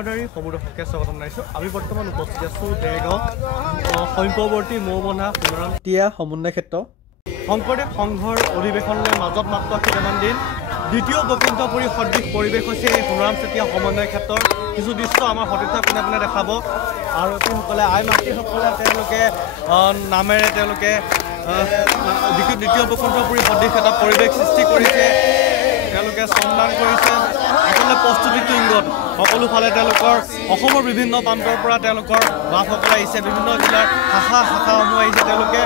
পেশাদাৰী সমূহকে স্বাগতম জনাইছোঁ। আমি বৰ্তমান উপস্থিত আছোঁ দেৰগাঁও সমীপৱৰ্তী মৌবন্ধা সোণৰামতীয়া সমন্বয় ক্ষেত্ৰ শংকৰদেৱ সংঘৰ অধিৱেশনলৈ মাজত মাত্ৰ কেইটামান দিন দ্বিতীয় বৈকুণ্ঠপুৰী সদৃশ পৰিৱেশ হৈছে এই সোণৰামচতীয়া সমন্বয় ক্ষেত্ৰৰ কিছু দৃশ্য আমাৰ সতীৰ্থ কোনে কোনে দেখাব। আৰতীসকলে আই মাতৃসকলে তেওঁলোকে নামেৰে তেওঁলোকে দ্বিতীয় বৈকুণ্ঠপুৰী সদৃশ এটা পৰিৱেশ সৃষ্টি কৰিছে। তেওঁলোকে শ্ৰমদান কৰিছে। আচলতে প্ৰস্তুতিটো ইংগত সকলো ফালে তেওঁলোকৰ অসমৰ বিভিন্ন প্ৰান্তৰ পৰা তেওঁলোকৰ বাপসকলে আহিছে, বিভিন্ন জিলাৰ শাখাসমূহ আহিছে। তেওঁলোকে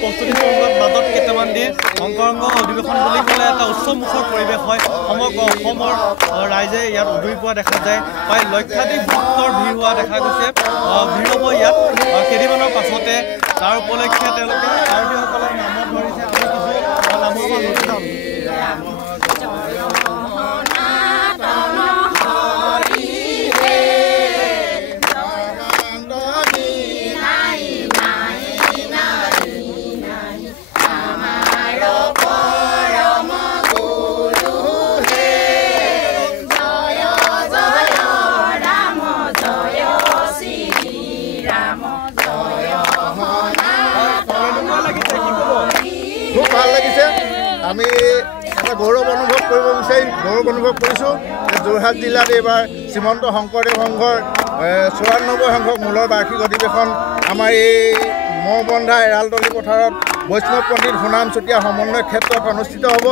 প্ৰস্তুতিটো ইংগত মাজত কেইটামান দিন অংকৰংগ অধিৱেশন বুলি ক'লে এটা উচ্চমুখৰ পৰিৱেশ হয়। সমগ্ৰ অসমৰ ৰাইজে ইয়াত উদৰি পোৱা দেখা যায়। প্ৰায় লক্ষাধিক ভক্তৰ ভিৰ হোৱা দেখা গৈছে। ভিৰ হ'ব ইয়াত কেইদিনমানৰ পাছতে। তাৰ উপলক্ষে তেওঁলোকে আৰতীসকলক নামত ধৰিছে। আমি কিছু নামৰ খুব ভাল লাগিছে। আমি এটা গৌৰৱ অনুভৱ কৰিব বিচাৰিম, গৌৰৱ অনুভৱ কৰিছোঁ যে যোৰহাট জিলাত এইবাৰ শ্ৰীমন্ত শংকৰদেৱ সংঘৰ 94 সংখ্যক মূলৰ বাৰ্ষিক অধিৱেশন আমাৰ এই মৌবন্ধা এৰালতলী পথাৰত বৈষ্ণৱ পণ্ডিত সোণৰামচতীয়া সমন্বয় ক্ষেত্ৰত অনুষ্ঠিত হ'ব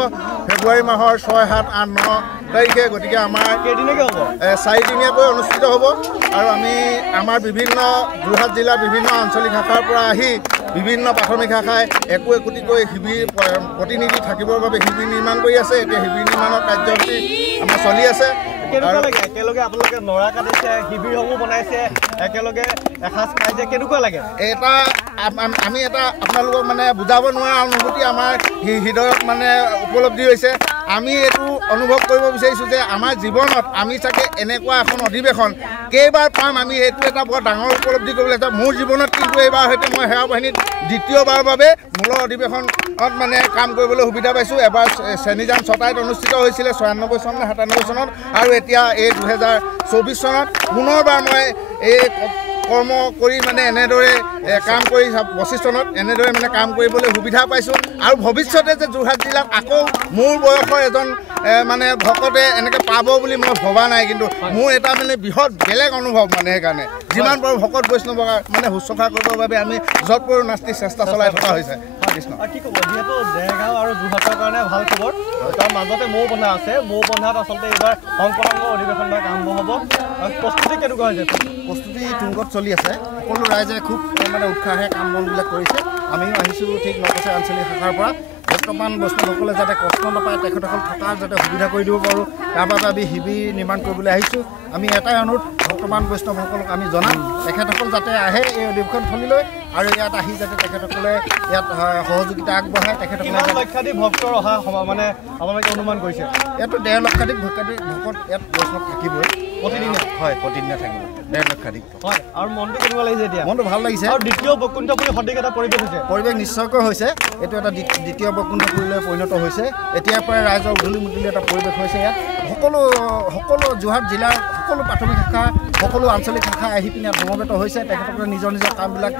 ফেব্ৰুৱাৰী মাহৰ 6, 7, 8, 9 তাৰিখে। গতিকে আমাৰ 4দিনীয়াকৈ অনুষ্ঠিত হ'ব। আৰু আমি আমাৰ বিভিন্ন যোৰহাট জিলাৰ বিভিন্ন আঞ্চলিক শাখাৰ পৰা আহি বিভিন্ন প্ৰাথমিক শাখাই একোটিকৈ শিবিৰ প্ৰতিনিধি থাকিবৰ বাবে শিবিৰ নিৰ্মাণ কৰি আছে। এতিয়া শিবিৰ নিৰ্মাণৰ কাৰ্যসূচী আমাৰ চলি আছে। একেলগে আপোনালোকে নৰা কাটিছে, শিবিৰসমূহ বনাইছে, একেলগে এসাঁজ খাইছে, কেনেকুৱা লাগে? আমি এটা আপোনালোকক মানে বুজাব নোৱাৰা অনুভূতি আমাৰ হৃদয়ত মানে উপলব্ধি হৈছে। আমি এইটো অনুভৱ কৰিব বিচাৰিছোঁ যে আমাৰ জীৱনত আমি চাগে এনেকুৱা এখন অধিৱেশন কেইবাৰ পাম, আমি এইটো এটা বৰ ডাঙৰ উপলব্ধি কৰিবলৈ চাওঁ। মোৰ জীৱনত কিন্তু এইবাৰ হয়তো মই সেৱা বাহিনীত দ্বিতীয়বাৰৰ বাবে মূলৰ অধিৱেশনত মানে কাম কৰিবলৈ সুবিধা পাইছোঁ। এবাৰ চেনিজান ছটাইত অনুষ্ঠিত হৈছিলে 96 চন নে 97 চনত, আৰু এতিয়া এই 2024 চনত পুনৰবাৰ মই এই কৰ্ম কৰি মানে এনেদৰে কাম কৰি 25 চনত এনেদৰে মানে কাম কৰিবলৈ সুবিধা পাইছোঁ। আৰু ভৱিষ্যতে যে যোৰহাট জিলাত আকৌ মোৰ বয়সৰ এজন মানে ভকতে এনেকৈ পাব বুলি মই ভবা নাই, কিন্তু মোৰ এটা মানে বৃহৎ বেলেগ অনুভৱ। মানে সেইকাৰণে যিমান পাৰোঁ ভকত বৈষ্ণৱক মানে শুশ্ৰূষা কৰিবৰ বাবে আমি যৎপৰো নাস্তি চেষ্টা চলাই থকা হৈছে। কৃষ্ণ কি ক'ব, যিহেতু দেৰগাঁও আৰু যোৰহাটৰ কাৰণে ভাল খবৰ, তাৰ মাজতে মৌবন্ধা আছে। মৌবন্ধাত আচলতে এইবাৰ শংকৰংগ অধিৱেশন আৰম্ভ হ'ব। প্ৰস্তুতি কেনেকুৱা হৈছে? প্ৰস্তুতি তুংগত চলি আছে। সকলো ৰাইজে খুব মানে উৎসাহে কাম বনবিলাক কৰিছে। আমিও আহিছোঁ ঠিক নকছে আঞ্চলিক শাখাৰ পৰা। বৰ্তমান বৈষ্ণৱসকলে যাতে কষ্ট নাপায়, তেখেতসকল থকাৰ যাতে সুবিধা কৰি দিব পাৰোঁ, তাৰ বাবে আমি শিবিৰ নিৰ্মাণ কৰিবলৈ আহিছোঁ। আমি এটাই অনুৰোধ বৰ্তমান বৈষ্ণৱসকলক আমি জনাম, তেখেতসকল যাতে আহে এই অধিৱেশন থলীলৈ, আৰু ইয়াত আহি যাতে তেখেতসকলে ইয়াত সহযোগিতা আগবঢ়ায়। তেখেতসকলে লক্ষাধিক ভক্তৰ অহা মানে আপোনালোকে অনুমান কৰিছে? ইয়াতো 1.5 লক্ষাধিক ভকত ইয়াত বৈষ্ণৱ থাকিবই প্ৰতিদিনে। হয়, প্ৰতিদিনে থাকিব 1.5 লক্ষাধিক। হয়, আৰু মনটো কেনেকুৱা লাগিছে এতিয়া? মনটো ভাল লাগিছে। আৰু দ্বিতীয় বৈকুণ্ঠপুৰী সদৃশ এটা পৰিৱেশ হৈছে। পৰিৱেশ নিশ্চয়কৈ হৈছে। এইটো এটা দ্বিতীয় বৈকুণ্ঠপুৰীলৈ পৰিণত হৈছে। এতিয়াৰ পৰাই ৰাইজৰ উদুলি মুদুলি এটা পৰিৱেশ হৈছে ইয়াত। সকলো যোৰহাট জিলাৰ সকলো প্ৰাথমিক শাখা, সকলো আঞ্চলিক শাখা আহি পিনে সমবেত হৈছে। তেখেতসকলে নিজৰ নিজৰ কামবিলাক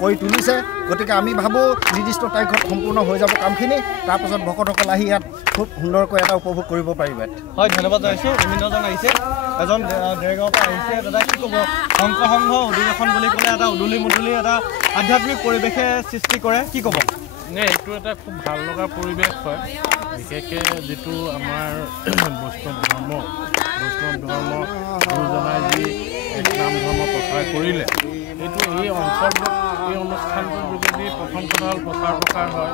কৰি তুলিছে। গতিকে আমি ভাবোঁ নিৰ্দিষ্ট তাৰিখত সম্পূৰ্ণ হৈ যাব কামখিনি। তাৰপাছত ভকতসকল আহি ইয়াত খুব সুন্দৰকৈ এটা উপভোগ কৰিব পাৰিব। হয়, ধন্যবাদ জনাইছোঁ। বিভিন্নজন আহিছে, এজন দেৰগাঁৱৰ পৰা আহিছে। দাদা কি ক'ব, শংকৰ সংঘ অধিৱেশন বুলি ক'লে এটা উদুলি মুদুলি এটা আধ্যাত্মিক পৰিৱেশে সৃষ্টি কৰে, কি ক'ব? এইটো এটা খুব ভাল লগা পৰিৱেশ হয়। বিশেষকৈ যিটো আমাৰ বৈষ্ণৱ ধৰ্ম গুৰুজনাই যি এক নাম ধৰ্ম প্ৰচাৰ কৰিলে, এইটো এই অঞ্চলটোত এই অনুষ্ঠানটোৰ যোগেদি প্ৰথম কথা হ'ল প্ৰচাৰ হয়।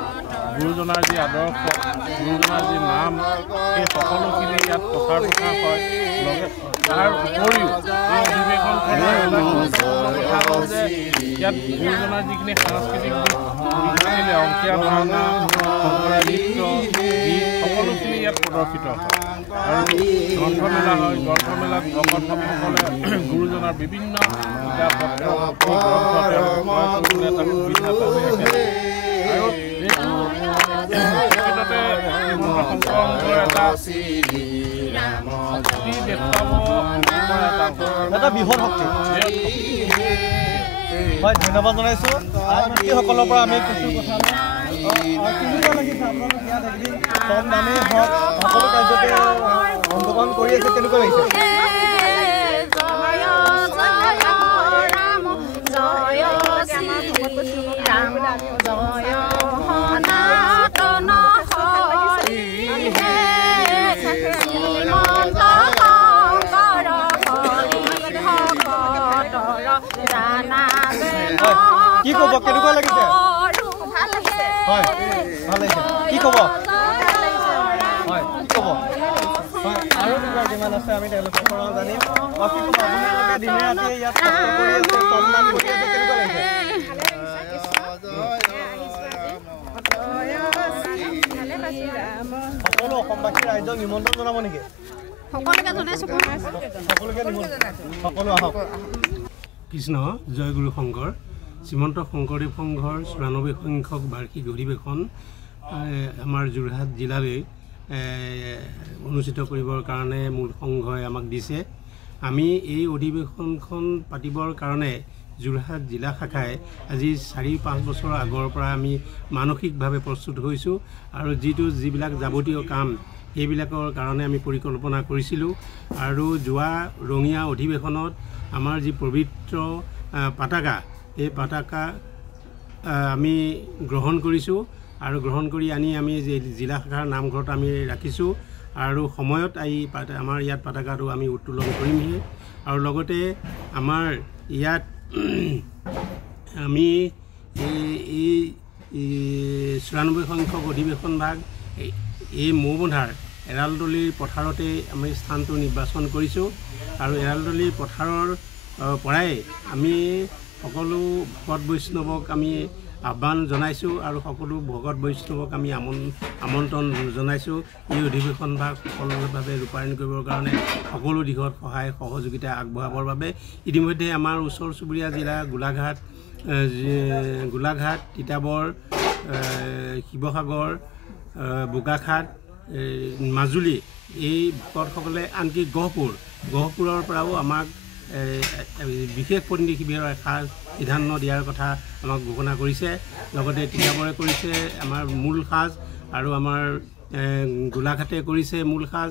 গুৰুজনাৰ যি আদৰ্শ, গুৰুজনাৰ যি নাম, সেই সকলোখিনি ইয়াত প্ৰচাৰ হয়। তাৰ উপৰিও এই অধিৱেশনখনৰ কথা হ'ল যে ইয়াত গুৰুজনাৰ যিখিনি সাংস্কৃতিক দিশ, অংকীয়া ভাওনা, নৃত্য, গীত সকলোখিনি ইয়াত প্ৰদৰ্শিত হয়। আৰু গ্ৰন্থমেলা হয়। গ্ৰন্থমেলাত ভকতসকলে গুৰুজনাৰ বিভিন্ন কিতাপ পত্ৰ গ্ৰন্থ সুবিধা পায়। আৰু প্ৰকৃততে শ্ৰীমন্ত শংকৰ সংঘৰ এটা শক্তি দেখুৱাব এটা বৃহৎ শক্তি হয় ধন্যবাদ জনাইছোঁ ব্যক্তিসকলৰ পৰা আমি কিছু কথা কেনেকুৱা লাগিছে আপোনালোক ইয়াত একদিন কম দামেই হওক সকলো কাৰ্যতে অংশগ্ৰহণ কৰি আছে কেনেকুৱা লাগিছে কি ক'ব কেনেকুৱা লাগিছে হয় ভাল লাগিছে কি ক'ব হয় কি ক'ব হয় আৰু যিমান আছে আমি তেওঁলোকৰ পৰা জানিম বাকী ক'ব আপোনালোকে দিনে ৰাতিয়ে ইয়াত কষ্ট কৰি আছে সন্মান কৰি আছে কেনেকুৱা লাগিছে সকলো অসমবাসী ৰাইজক নিমন্ত্ৰণ জনাব নেকি সকলোকে জনাইছোঁ সকলোকে সকলো আহক কৃষ্ণ জয়গুৰু শংকৰ শ্ৰীমন্ত শংকৰদেৱ সংঘৰ ৯৪ সংখ্যক বাৰ্ষিক অধিৱেশন আমাৰ যোৰহাট জিলালৈ অনুষ্ঠিত কৰিবৰ কাৰণে মূল সংঘই আমাক দিছে আমি এই অধিৱেশনখন পাতিবৰ কাৰণে যোৰহাট জিলা শাখাই আজি ৪-৫ বছৰ আগৰ পৰা আমি মানসিকভাৱে প্ৰস্তুত হৈছোঁ আৰু যিবিলাক যাৱতীয় কাম সেইবিলাকৰ কাৰণে আমি পৰিকল্পনা কৰিছিলোঁ আৰু যোৱা ৰঙীয়া অধিৱেশনত আমাৰ যি পবিত্ৰ পতাকা এই পতাকা আমি গ্ৰহণ কৰিছোঁ আৰু গ্ৰহণ কৰি আনি আমি জিলা শাখাৰ নামঘৰত আমি ৰাখিছোঁ আৰু সময়ত আমাৰ ইয়াত পতাকাটো আমি উত্তোলন কৰিমহি আৰু লগতে আমাৰ ইয়াত আমি এই ৯৪ সংখ্যক অধিৱেশন ভাগ এই মৌবন্ধাৰ এৰালতলীৰ পথাৰতে আমি স্থানটো নিৰ্বাচন কৰিছোঁ আৰু এৰালতলীৰ পথাৰৰ পৰাই আমি সকলো ভকত বৈষ্ণৱক আমি আহ্বান জনাইছোঁ আৰু সকলো ভকত বৈষ্ণৱক আমি আমন্ত্ৰণ জনাইছোঁ এই অধিৱেশন ভাগ সফলভাৱে ৰূপায়ণ কৰিবৰ কাৰণে সকলো দিশত সহায় সহযোগিতা আগবঢ়াবৰ বাবে ইতিমধ্যে আমাৰ ওচৰ চুবুৰীয়া জিলা গোলাঘাট তিতাবৰ শিৱসাগৰ বোকাখাট মাজুলী এই ভকতসকলে আনকি গহপুৰৰ পৰাও আমাক বিশেষ প্ৰতিনিধি শিবিৰৰ সিদ্ধান্ত দিয়াৰ কথা আমাক ঘোষণা কৰিছে লগতে তিতাবৰে কৰিছে আমাৰ মূল সাজ আৰু আমাৰ গোলাঘাটে কৰিছে মূল সাজ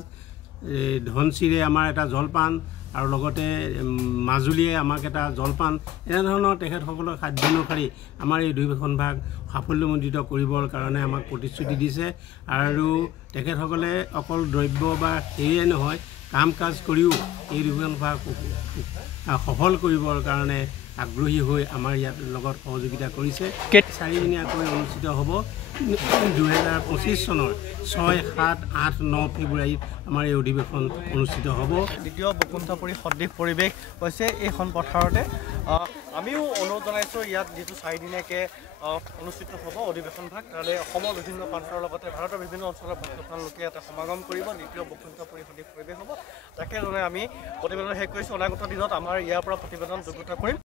ধনশিৰে আমাৰ এটা জলপান আৰু লগতে মাজুলীয়ে আমাক এটা জলপান এনেধৰণৰ তেখেতসকলৰ খাদ্য অনুসৰি আমাৰ এই অধিৱেশন ভাগ সাফল্যমণ্ডিত কৰিবৰ কাৰণে আমাক প্ৰতিশ্ৰুতি দিছে আৰু তেখেতসকলে অকল দ্ৰব্য বা সেয়ে নহয় কাম কাজ কৰিও এই অধিৱেশন ভাগ সফল কৰিবৰ কাৰণে আগ্ৰহী হৈ আমাৰ ইয়াত লগত সহযোগিতা কৰিছে 4দিনীয়াকৈ অনুষ্ঠিত হ'ব 2025 চনৰ 6, 7, 8, 9 ফেব্ৰুৱাৰীত আমাৰ এই অধিৱেশন অনুষ্ঠিত হ'ব দ্বিতীয় বসুন্ধপুৰী সদৃশ পৰিৱেশ হৈছে এইখন পথাৰতে আমিও অনুৰোধ জনাইছোঁ ইয়াত যিটো 4দিনীয়াকৈ অনুষ্ঠিত হ'ব অধিৱেশন ভাগ তাৰে অসমৰ বিভিন্ন প্ৰান্তৰ লগতে ভাৰতৰ বিভিন্ন অঞ্চলৰ ভাষাভাষী লোকে ইয়াতে সমাগম কৰিব দ্বিতীয় বসুন্ধপুৰী সদৃশ পৰিৱেশ হ'ব তাকে জনাই আমি প্ৰতিবেদন শেষ কৰিছোঁ অনাগত দিনত আমাৰ ইয়াৰ পৰা প্ৰতিবেদন যুগুত কৰিম